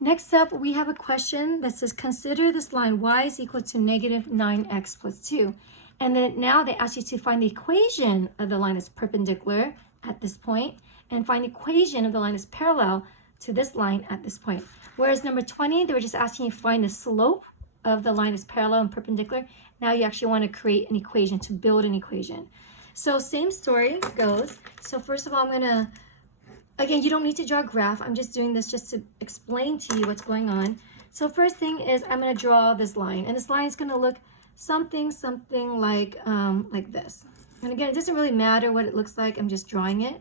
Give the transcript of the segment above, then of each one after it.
Next up, we have a question that says, consider this line y is equal to negative 9x plus 2. And then now they ask you to find the equation of the line that's perpendicular at this point and find the equation of the line that's parallel to this line at this point. Whereas number 20, they were just asking you to find the slope of the line that's parallel and perpendicular. Now you actually want to create an equation, to build an equation. So same story goes. So first of all, I'm going to, again, you don't need to draw a graph. I'm just doing this just to explain to you what's going on. So first thing is I'm going to draw this line. And this line is going to look something like this. And again, it doesn't really matter what it looks like. I'm just drawing it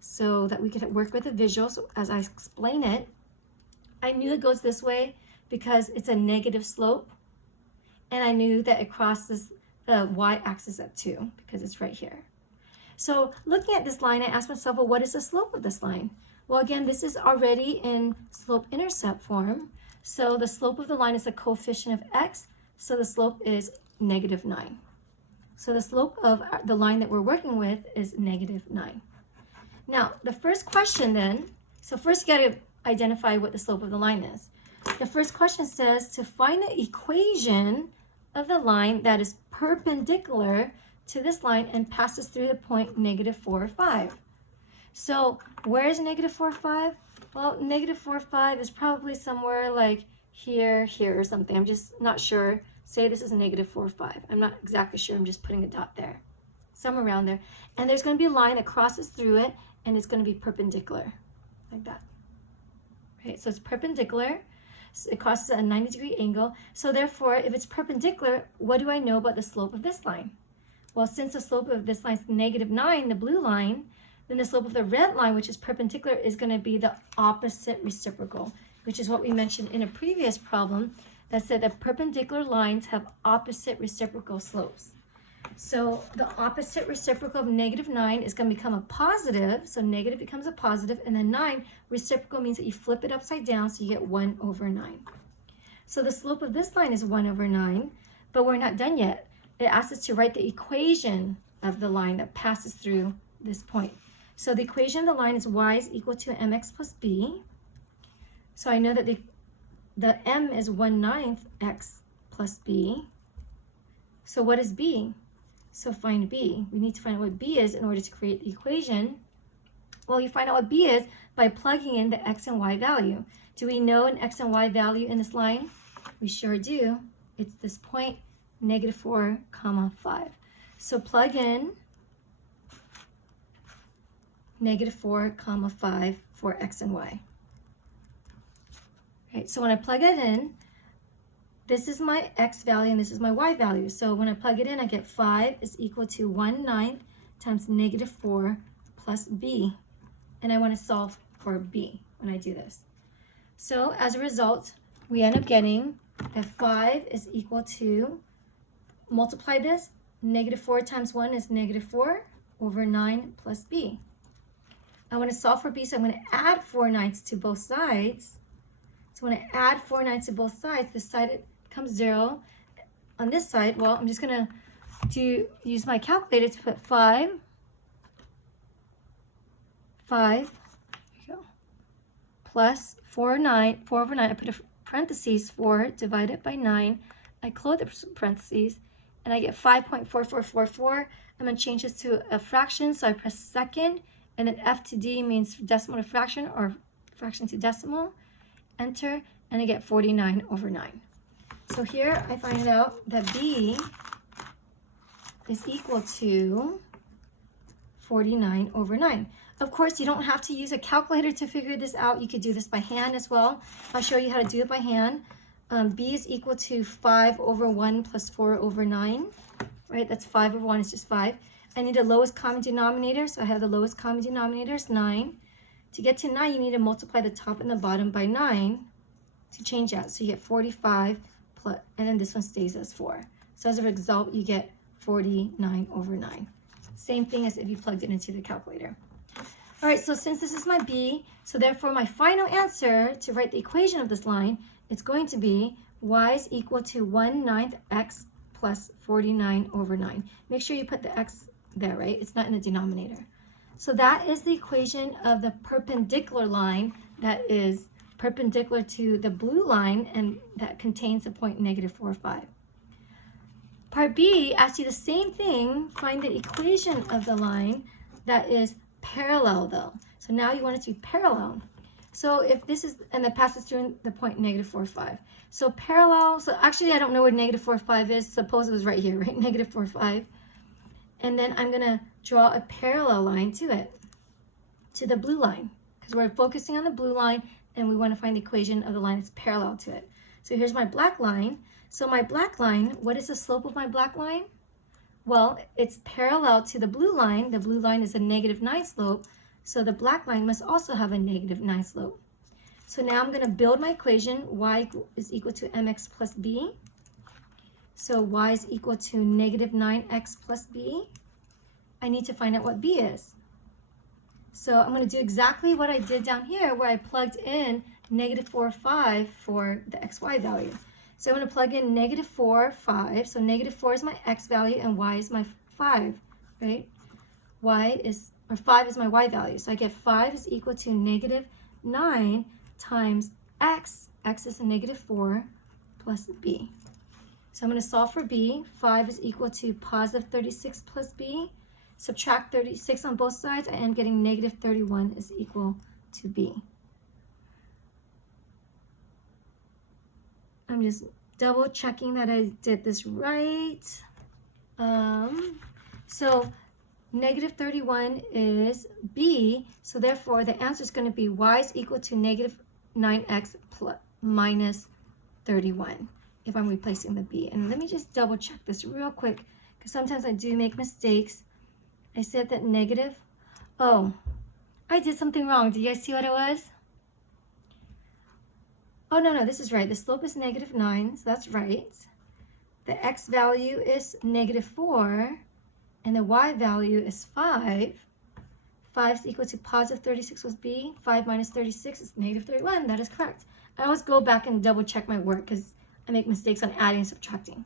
so that we can work with the visual. So as I explain it, I knew it goes this way because it's a negative slope. And I knew that it crosses the y-axis at 2 because it's right here. So looking at this line, I asked myself, well, what is the slope of this line? Well, again, this is already in slope-intercept form. So the slope of the line is a coefficient of x. So the slope is negative 9. So the slope of the line that we're working with is negative 9. Now, the first question then, so first you got to identify what the slope of the line is. The first question says to find the equation of the line that is perpendicular to this line and passes through the point negative 4, 5. So where is negative 4, 5? Well, negative 4, 5 is probably somewhere like here or something. I'm just not sure. Say this is negative 4, 5. I'm not exactly sure. I'm just putting a dot there. Somewhere around there. And there's going to be a line that crosses through it, and it's going to be perpendicular, like that. Okay, so it's perpendicular. So it crosses at a 90-degree angle. So therefore, if it's perpendicular, what do I know about the slope of this line? Well, since the slope of this line is negative 9, the blue line, then the slope of the red line, which is perpendicular, is going to be the opposite reciprocal, which is what we mentioned in a previous problem that said that perpendicular lines have opposite reciprocal slopes. So the opposite reciprocal of negative 9 is going to become a positive. So negative becomes a positive, and then 9 reciprocal means that you flip it upside down, so you get 1 over 9. So the slope of this line is 1 over 9, but we're not done yet. It asks us to write the equation of the line that passes through this point. So the equation of the line is y is equal to mx plus b. So I know that the m is 1/9 x plus b. So what is b? So find b. We need to find out what b is in order to create the equation. Well, you find out what b is by plugging in the x and y value. Do we know an x and y value in this line? We sure do. It's this point, negative 4, 5. So plug in negative 4, 5 for x and y. Okay, so when I plug it in, this is my x value and this is my y value. So when I plug it in, I get 5 is equal to 1/9 times negative 4 plus b. And I want to solve for b when I do this. So as a result, we end up getting that 5 is equal to, multiply this, negative 4 times 1 is negative 4 over 9 plus b. I want to solve for b, so I'm going to add 4/9 to both sides. So when I add 4/9 to both sides, this side becomes 0. On this side, well, I'm just going to use my calculator to put 5, there you go, plus 4 over 9, I put a parentheses, 4 divided by 9, I close the parentheses, and I get 5.4444. I'm going to change this to a fraction, so I press second, and then F to D means decimal to fraction or fraction to decimal. Enter, and I get 49 over 9. So here I find out that b is equal to 49 over 9. Of course, you don't have to use a calculator to figure this out. You could do this by hand as well. I'll show you how to do it by hand. B is equal to 5 over 1 plus 4 over 9, right? That's 5 over 1 is just 5. I need the lowest common denominator, so I have the lowest common denominator is 9. To get to 9, you need to multiply the top and the bottom by 9 to change that. So you get 45 plus, and then this one stays as 4. So as a result, you get 49 over 9. Same thing as if you plugged it into the calculator. All right, so since this is my b, so therefore my final answer to write the equation of this line, it's going to be y is equal to 1/9 x plus 49 over 9. Make sure you put the x there, right? It's not in the denominator. So that is the equation of the perpendicular line that is perpendicular to the blue line, and that contains the point -4, 5. Part B asks you the same thing, find the equation of the line that is parallel though. So now you want it to be parallel. So if this is, and that passes through the point -4, 5. So parallel, so actually I don't know where -4, 5 is. Suppose it was right here, right? -4, 5. And then I'm gonna draw a parallel line to it, to the blue line, because we're focusing on the blue line and we want to find the equation of the line that's parallel to it. So here's my black line. So my black line, what is the slope of my black line? Well, it's parallel to the blue line. The blue line is a -9 slope, so the black line must also have a -9 slope. So now I'm going to build my equation. Y is equal to mx plus b. So y is equal to -9x plus b. I need to find out what b is. So I'm going to do exactly what I did down here where I plugged in -4, 5 for the xy value. So I'm going to plug in -4, 5. So -4 is my x value and y is my 5, right? Y is, or 5 is my y value. So I get 5 is equal to -9 times x. X is a -4 plus b. So I'm going to solve for b. 5 is equal to positive 36 plus b. Subtract 36 on both sides. I am getting -31 is equal to b. I'm just double checking that I did this right. So -31 is b. So therefore the answer is going to be y is equal to -9x plus minus 31 if I'm replacing the b. And let me just double check this real quick because sometimes I do make mistakes. I said that oh, I did something wrong. Do you guys see what it was? Oh, no, this is right. The slope is -9, so that's right. The x value is -4, and the y value is 5. 5 is equal to positive 36 plus b. 5 minus 36 is -31. That is correct. I always go back and double check my work because I make mistakes on adding and subtracting.